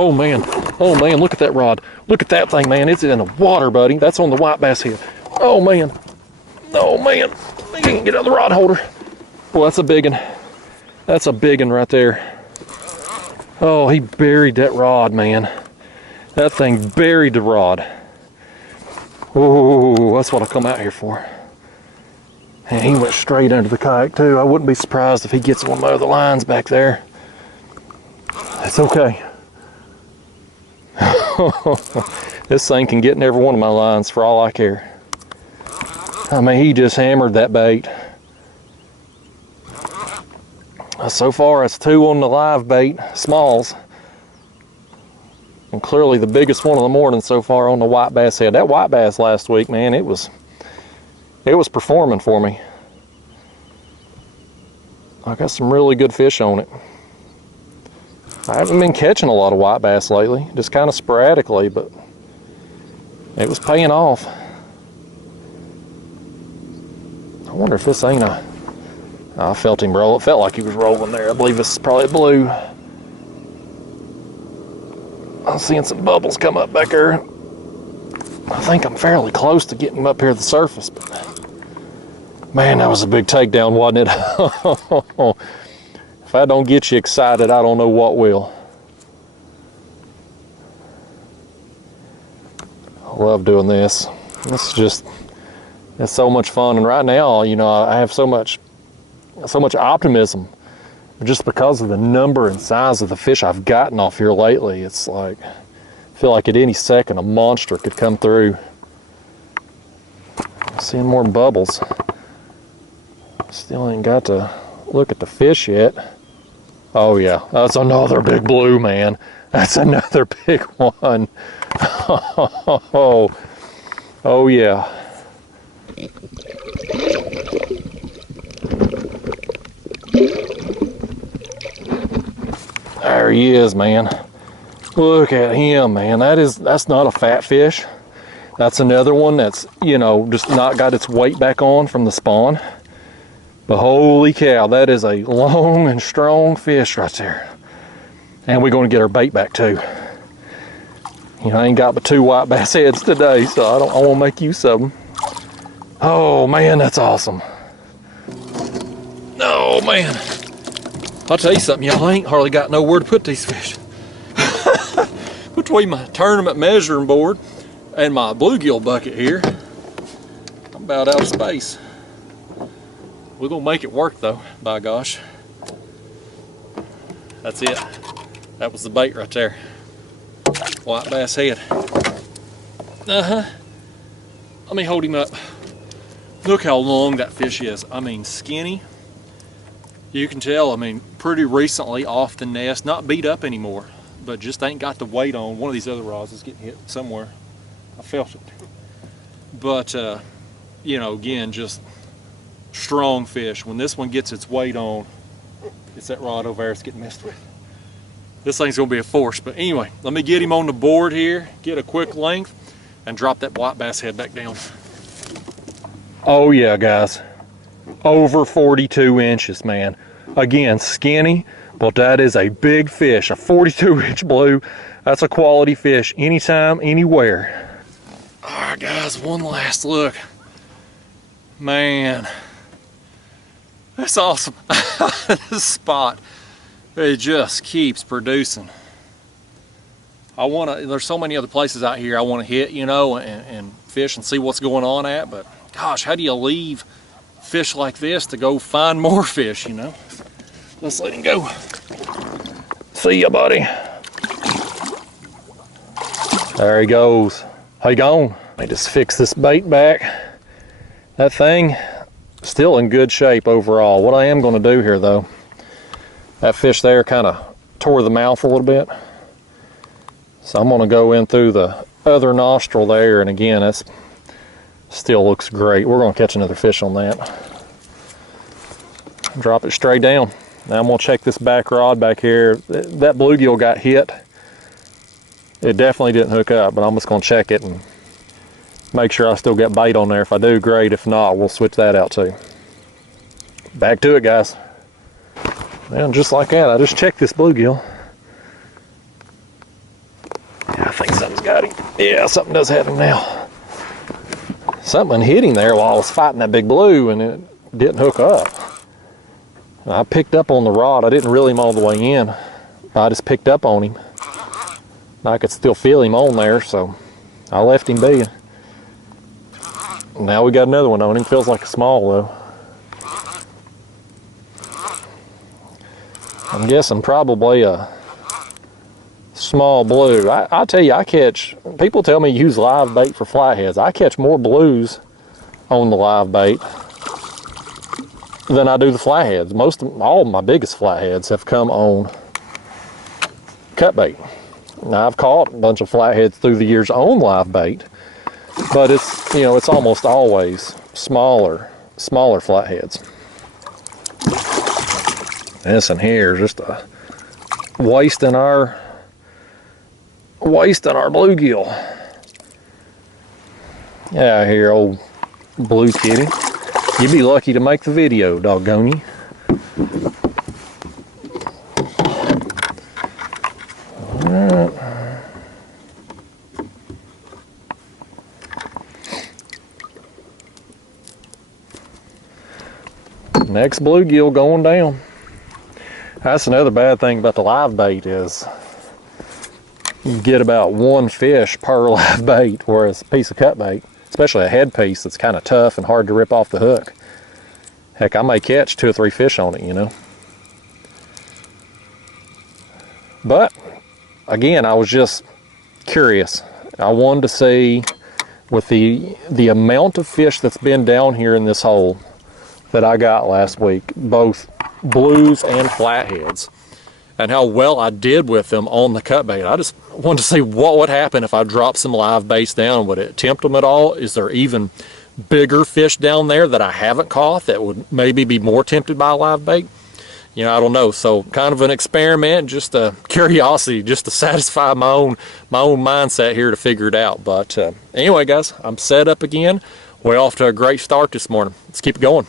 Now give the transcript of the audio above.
Oh man, look at that rod. Look at that thing, man. It's in the water, buddy. That's on the white bass head. Oh man, he can't get out of the rod holder. Boy, that's a big one. That's a big one right there. Oh, he buried that rod, man. That thing buried the rod. Oh, that's what I come out here for. And he went straight under the kayak too. I wouldn't be surprised if he gets one of my other lines back there. That's okay. This thing can get in every one of my lines for all I care. I mean, he just hammered that bait. So far, it's 2 on the live bait, smalls. And clearly the biggest one of the morning so far on the white bass head. That white bass last week, man, it was performing for me. I got some really good fish on it. I haven't been catching a lot of white bass lately, just kind of sporadically, but it was paying off. I wonder if this ain't a... I felt him roll. It felt like he was rolling there. I believe this is probably a blue. I'm seeing some bubbles come up back there. I think I'm fairly close to getting him up here at the surface, but man, that was a big takedown, wasn't it? If I don't get you excited, I don't know what will. I love doing this. This is just, it's so much fun. And right now, you know, I have so much optimism just because of the number and size of the fish I've gotten off here lately. It's like, I feel like at any second a monster could come through. I'm seeing more bubbles. Still ain't got to look at the fish yet. Oh yeah, that's another big blue, man. That's another big one. Oh yeah. There he is, man. Look at him, man. That's not a fat fish. That's another one that's, you know, just not got its weight back on from the spawn. But holy cow, that is a long and strong fish right there. And we're going to get our bait back too. You know, I ain't got but 2 white bass heads today, so I want to make use of them. Oh man, that's awesome. Oh man. I'll tell you something, y'all, I ain't hardly got nowhere to put these fish. Between my tournament measuring board and my bluegill bucket here, I'm about out of space. We're gonna make it work though, by gosh. That's it. That was the bait right there. White bass head. Let me hold him up. Look how long that fish is. I mean, skinny. You can tell, I mean, pretty recently off the nest, not beat up anymore, but just ain't got the weight on. One of these other rods is getting hit somewhere. I felt it. But, you know, again, just strong fish. When this one gets its weight on, it's that rod over there that's getting messed with. This thing's gonna be a force. But anyway, let me get him on the board here, get a quick length, and drop that white bass head back down. Oh yeah, guys. Over 42 inches, man. Again, skinny, but that is a big fish. A 42-inch blue. That's a quality fish anytime, anywhere. All right, guys, one last look. Man, that's awesome. This spot, it just keeps producing. There's so many other places out here I want to hit, you know, and fish and see what's going on at, but gosh, how do you leave fish like this to go find more fish, you know? Let's let him go. See ya, buddy. There he goes. How you going? Let me just fix this bait back. That thing still in good shape overall. What I am going to do here though, that fish there kind of tore the mouth a little bit, so I'm going to go in through the other nostril there, and again, that's still looks great. We're going to catch another fish on that. Drop it straight down. Now I'm going to check this back rod back here. That bluegill got hit. It definitely didn't hook up, but I'm just going to check it and make sure I still got bait on there. If I do, great. If not, we'll switch that out too. Back to it, guys. And just like that, I just checked this bluegill. Something's got him. Yeah, something does have him now. Something hit him there while I was fighting that big blue and it didn't hook up. I picked up on the rod. I didn't reel him all the way in. I just picked up on him. I could still feel him on there, so I left him be. Now we got another one on him. Feels like a small though. I'm guessing probably a small blue. I tell you, I catch, people tell me use live bait for flatheads. I catch more blues on the live bait than I do the flatheads. All of my biggest flatheads have come on cut bait. Now I've caught a bunch of flatheads through the years on live bait, but it's, you know, it's almost always smaller flatheads. This in here is just a wasting our bluegill. Yeah, here, old blue kitty. You'd be lucky to make the video, doggone you. Alright. Next bluegill going down. That's another bad thing about the live bait is you get about one fish per live bait, whereas a piece of cut bait, especially a head piece that's kind of tough and hard to rip off the hook. Heck, I may catch 2 or 3 fish on it, you know. But again, I was just curious. I wanted to see with the amount of fish that's been down here in this hole that I got last week, both blues and flatheads, and how well I did with them on the cut bait. I just wanted to see what would happen if I dropped some live baits down. Would it tempt them at all? Is there even bigger fish down there that I haven't caught that would maybe be more tempted by a live bait? You know, I don't know. So kind of an experiment, just a curiosity, just to satisfy my own mindset here to figure it out. But anyway, guys, I'm set up again. We're off to a great start this morning. Let's keep it going.